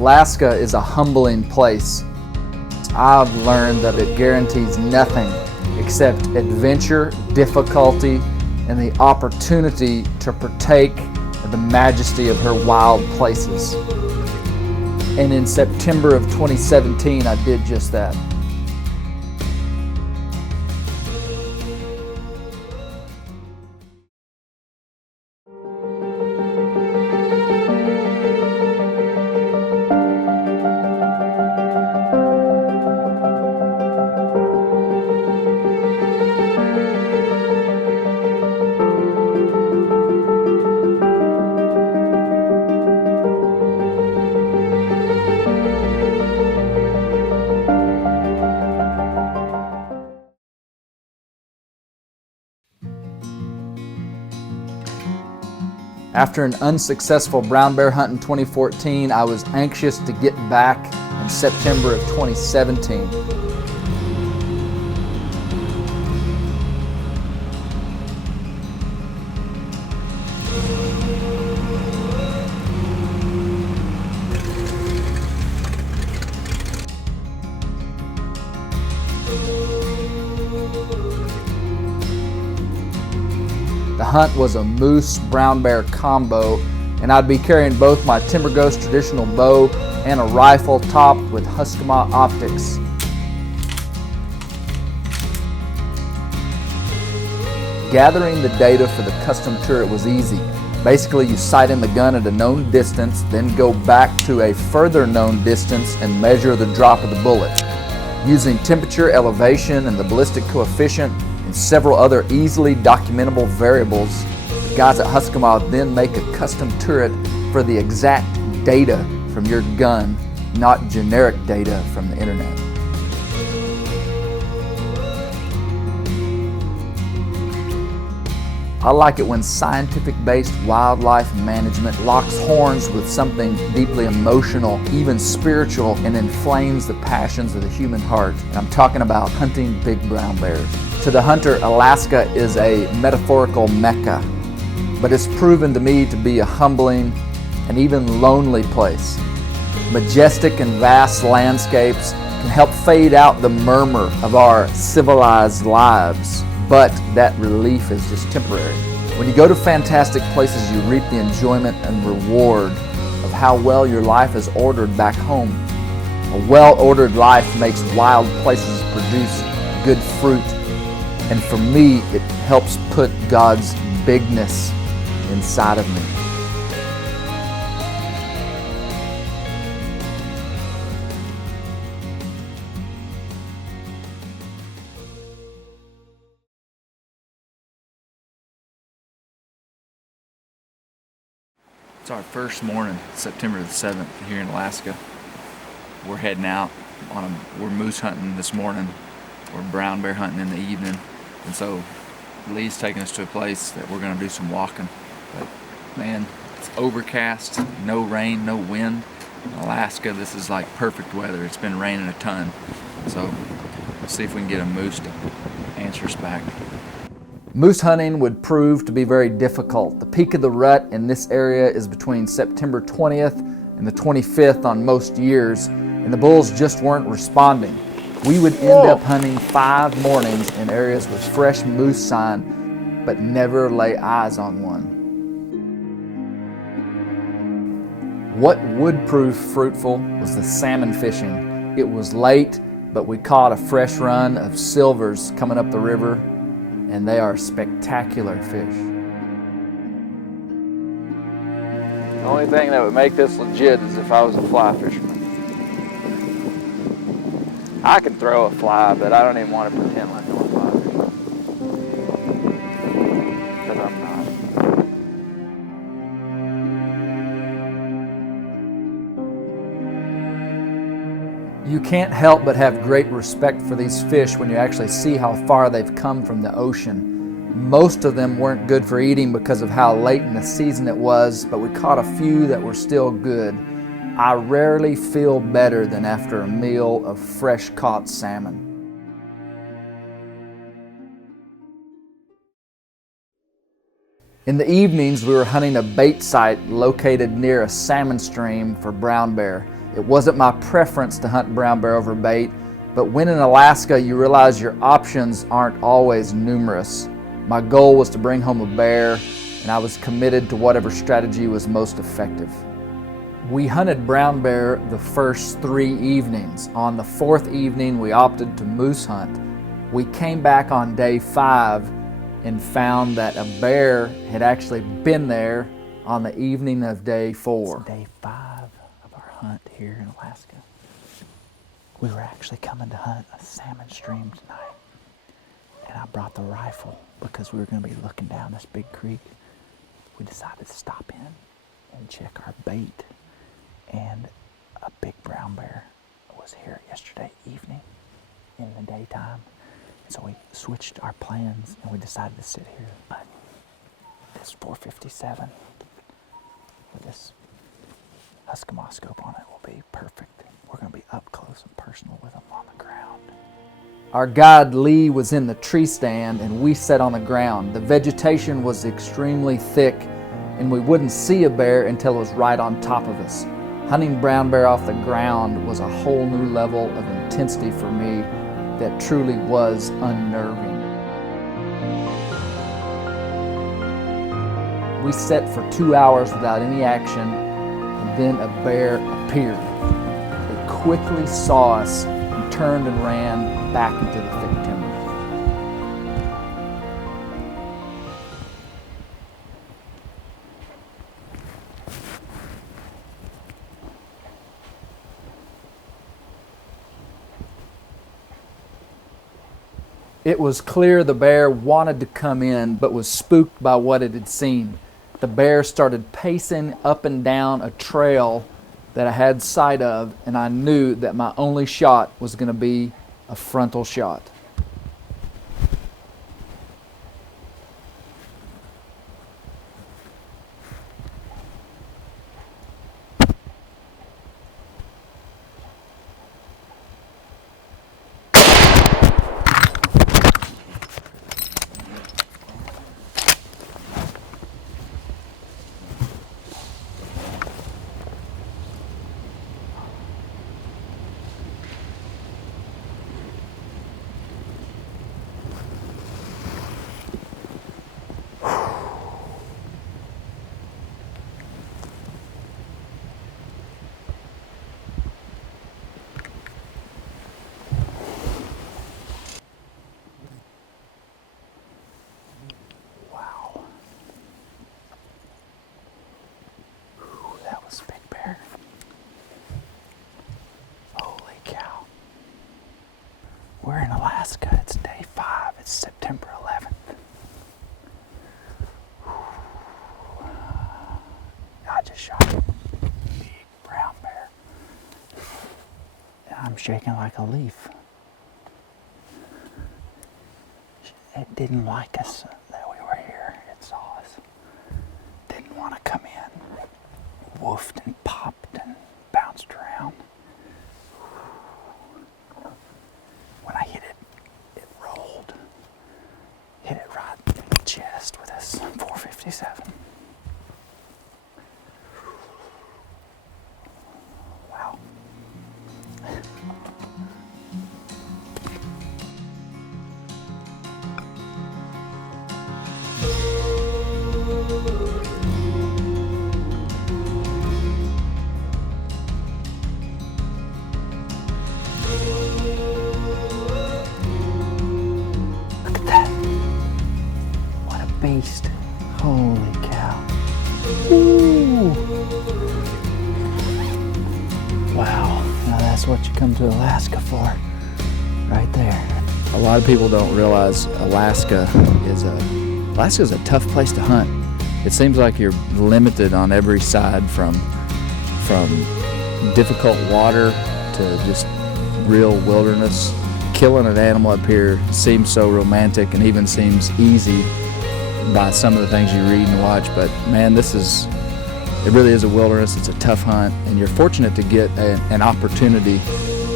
Alaska is a humbling place. I've learned that it guarantees nothing except adventure, difficulty, and the opportunity to partake of the majesty of her wild places. And in September of 2017, I did just that. After an unsuccessful brown bear hunt in 2014, I was anxious to get back in September of 2017. The hunt was a moose brown bear combo, and I'd be carrying both my Timber Ghost traditional bow and a rifle topped with Huskama optics. Gathering the data for the custom turret was easy. Basically, you sight in the gun at a known distance, then go back to a further known distance and measure the drop of the bullet. Using temperature, elevation, and the ballistic coefficient, and several other easily documentable variables, the guys at Huskama then make a custom turret for the exact data from your gun, not generic data from the internet. I like it when scientific-based wildlife management locks horns with something deeply emotional, even spiritual, and inflames the passions of the human heart. And I'm talking about hunting big brown bears. To the hunter, Alaska is a metaphorical mecca, but it's proven to me to be a humbling and even lonely place. Majestic and vast landscapes can help fade out the murmur of our civilized lives, but that relief is just temporary. When you go to fantastic places, you reap the enjoyment and reward of how well your life is ordered back home. A well-ordered life makes wild places produce good fruit, and for me, it helps put God's bigness inside of me. It's our first morning, September the 7th, here in Alaska. We're heading out we're moose hunting this morning. We're brown bear hunting in the evening. And so Lee's taking us to a place that we're gonna do some walking. But man, it's overcast, no rain, no wind. In Alaska, this is like perfect weather. It's been raining a ton. So let's see if we can get a moose to answer us back. Moose hunting would prove to be very difficult. The peak of the rut in this area is between September 20th and the 25th on most years, and the bulls just weren't responding. We would end up hunting 5 mornings in areas with fresh moose sign, but never lay eyes on one. What would prove fruitful was the salmon fishing. It was late, but we caught a fresh run of silvers coming up the river, and they are spectacular fish. The only thing that would make this legit is if I was a fly fisherman. I can throw a fly, but I don't even want to pretend like I'm a fly fisherman. Because I'm not. You can't help but have great respect for these fish when you actually see how far they've come from the ocean. Most of them weren't good for eating because of how late in the season it was, but we caught a few that were still good. I rarely feel better than after a meal of fresh caught salmon. In the evenings, we were hunting a bait site located near a salmon stream for brown bear. It wasn't my preference to hunt brown bear over bait, but when in Alaska, you realize your options aren't always numerous. My goal was to bring home a bear, and I was committed to whatever strategy was most effective. We hunted brown bear the first 3 evenings. On the 4th evening, we opted to moose hunt. We came back on day 5 and found that a bear had actually been there on the evening of day 4. It's day 5 of our hunt here in Alaska. We were actually coming to hunt a salmon stream tonight, and I brought the rifle because we were going to be looking down this big creek. We decided to stop in and check our bait, and a big brown bear was here yesterday evening in the daytime. So we switched our plans and we decided to sit here. But this 457 with this Eskimo scope on it will be perfect. We're going to be up close and personal with them on the ground. Our guide Lee was in the tree stand and we sat on the ground. The vegetation was extremely thick and we wouldn't see a bear until it was right on top of us. Hunting brown bear off the ground was a whole new level of intensity for me that truly was unnerving. We sat for 2 hours without any action, and then a bear appeared. It quickly saw us and turned and ran back into the thick timber. It was clear the bear wanted to come in, but was spooked by what it had seen. The bear started pacing up and down a trail that I had sight of, and I knew that my only shot was going to be a frontal shot. Big bear. Holy cow. We're in Alaska. It's day 5. It's September 11th. I just shot a big brown bear. And I'm shaking like a leaf. It didn't like us that we were here. It saw us. Didn't want to come in. Woofed and popped and bounced around. When I hit it, it rolled. Hit it right in the chest with this 457. Wow. Beast. Holy cow. Ooh. Wow. Now that's what you come to Alaska for. Right there. A lot of people don't realize Alaska is a tough place to hunt. It seems like you're limited on every side from difficult water to just real wilderness. Killing an animal up here seems so romantic and even seems easy by some of the things you read and watch, but man, it really is a wilderness. It's a tough hunt, and you're fortunate to get an opportunity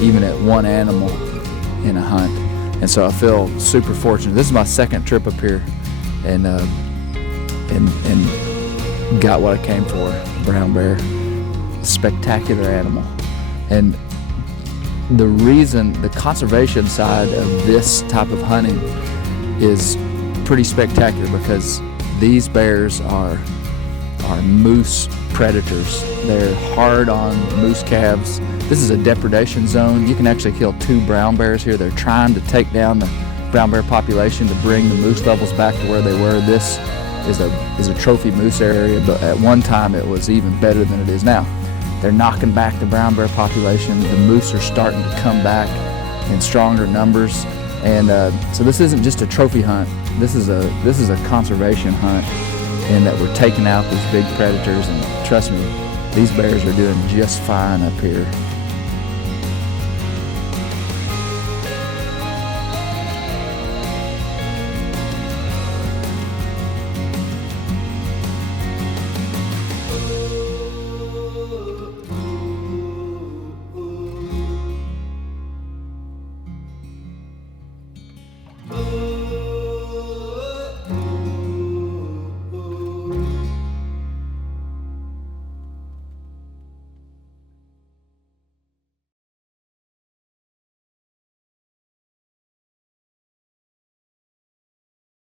even at one animal in a hunt. And so I feel super fortunate. This is my second trip up here, and got what I came for. Brown bear, spectacular animal. And the conservation side of this type of hunting is pretty spectacular, because these bears are moose predators. They're hard on moose calves. This is a depredation zone. You can actually kill 2 brown bears here. They're trying to take down the brown bear population to bring the moose levels back to where they were. This is a trophy moose area, but at one time it was even better than it is now. They're knocking back the brown bear population. The moose are starting to come back in stronger numbers, and so this isn't just a trophy hunt. This is a conservation hunt, in that we're taking out these big predators. And trust me, these bears are doing just fine up here.